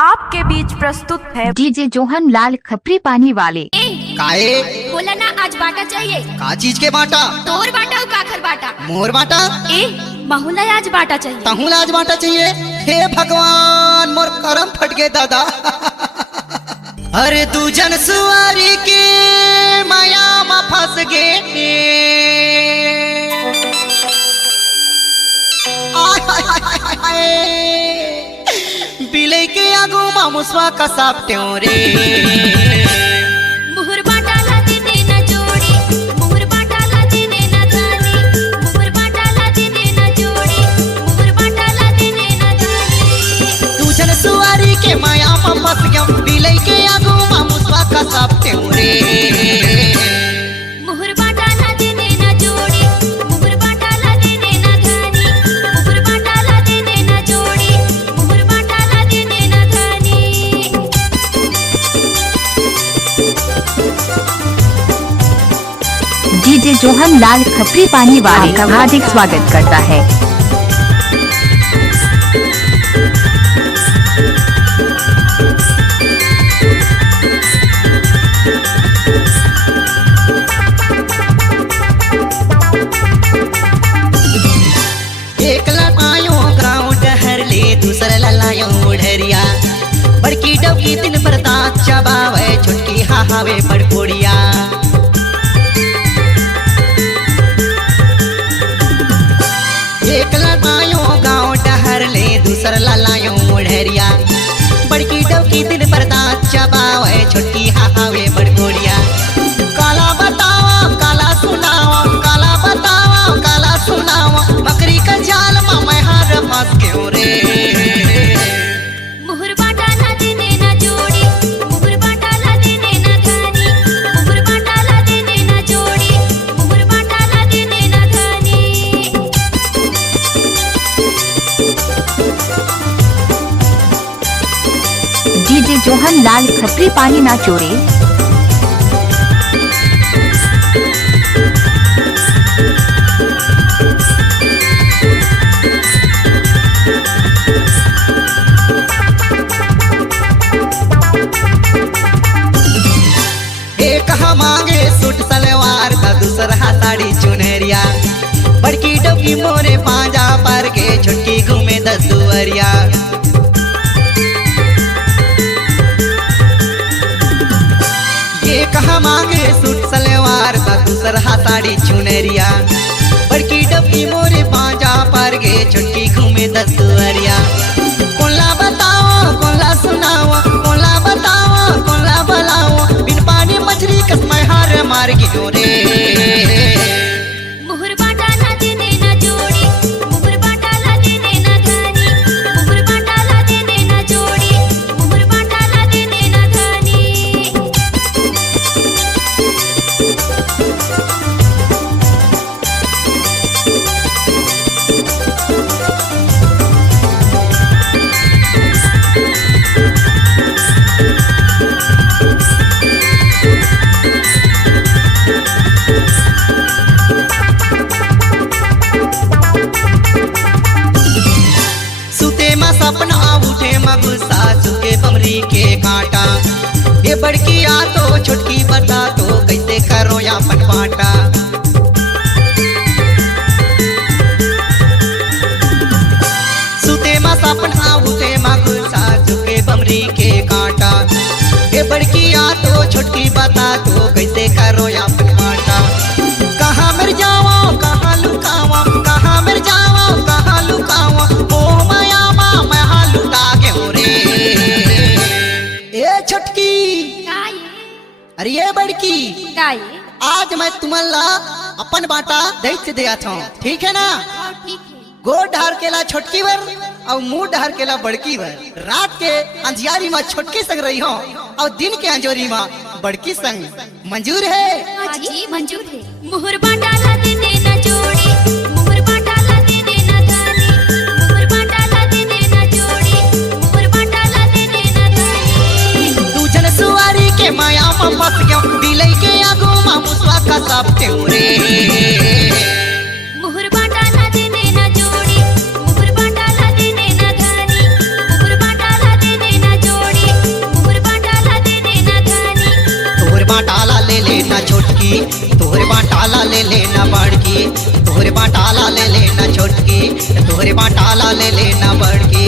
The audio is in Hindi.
आपके बीच प्रस्तुत है डीजे जोहन लाल खपरी पानी वाले। काहे बोला ना आज बाटा चाहिए। का चीज के बाटा? तोर बाटा काखर बाटा मोर बाटा। माहौला आज बाटा चाहिए। तहुला आज बाटा चाहिए। हे भगवान मोर करम फट गए दादा। अरे तू जन सुआरी के माया में फंस गए। बिले के आगू मामुसवा का साप रे। मुहर बाटा ला दे ना जोड़ी, मुहर बाटा ला दे ना जानी, मुहर बाटा ला दे ना जोड़ी, मुहर बाटा ला दे ना जानी। तू जन सुआरी के माया में फंस गया। बिले के आगू मामुसवा का साप रे। मुहर बाटा ला दे ना जोड़ी, मुहर बाटा ला दे ना जानी, मुहर बाटा ला दे ना जोड़ी, मुहर बाटा ला दे ना जानी। डीजे जोहन लाल खपरी पानी वाले का हार्दिक स्वागत करता है। एक ललायो ग्राउंड हर ले दूसरा ललायो ढरिया। बड़की डबकी दिन बरदात चबावे छुटकी हाहावे बड़कोड़िया। एक ललायो गाँव डहर ले दूसरा ललायो ढरिया। बड़की डबकी दिन बरदात चबावे छुटकी हाहावे बड़कोड़िया। काला बताओ काला सुनाओ, काला बताओ काला सुनाओ। बकरी का जाल में मैं हार फंस क्यों रे। मुहर बाटा ला दे ना जोड़ी, मुहर बाटा ला दे ना जानी, मुहर बाटा ला दे ना जोड़ी, मुहर बाटा ला दे ना जानी। डीजे जोहन लाल खपरी पानी ना चोरे। एक मांगे सूट सलवार का दूसरा साड़ी चुनरिया। बड़की डबकी मोरे पांजा पर के छुटकी घूमे दस दुवरिया। एक मांगे सूट सलवार का दूसरा साड़ी चुनरिया। बड़की डबकी मोरे पांजा पर के छुटकी घूमे दस दुवरिया। कोला बताओ कोला सुनाओ, कोला बताओ कोला बलाओ। बिन पानी मछली कसम हार मार गियो रे। मुहर बाटा ला दे ना जोड़ी, मुहर बाटा ला दे ना जानी, मुहर बाटा ला दे ना जोड़ी, मुहर बाटा ला दे ना जानी। सुते में सपना उठे में गुस्सा चुके बमरी के कांटा। ये बड़की आ तो छुटकी बता तो कैसे करो या पटपाटा। सुते में सपना उठे में गुस्सा चुके बमरी के कांटा। ये बड़की आ तो छुटकी बता तो कैसे करो या पटपाटा। कहाँ मर जाओ कहाँ लुकाओ, कहाँ मर जाओ कहाँ लुकाओ। ओ माया माँ मैं हाल लुटा क्यों रे। ए छुटकी गाय अरे ये बड़की गाय आज मैं तुम्हारा अपन बाटा दैत्य दिया था, ठीक है ना। और ठीक है। गोड़ ढार केला छोटकी बर और मुंह ढार केला बड़की बर। रात के अंधियारी में छोटकी संग रही हो और दिन के अंजोरी में बड़की संग। मंजूर है? हाँ जी मंजूर है। मुहर बाटा ला दे ना जोड़ी, मुहर बाटा ला दे ना जानी, मुहर बाटा ला दे ना जोड़ी, मुहर बाटा ला दे ना जानी। तू जन सुआरी के माया में फंस गया। बिलई के आगू मामुसवा का साप रे। मुहर बाटा ला दे ना जोड़ी, मुहर बाटा ला दे ना जानी, मुहर बाटा ला दे ना जोड़ी। छोटकी, तोहरे बाटाला ले लेना बड़की, तोहरे बाटाला ले लेना छोटकी, तोहरे बाटाला ले लेना बड़की।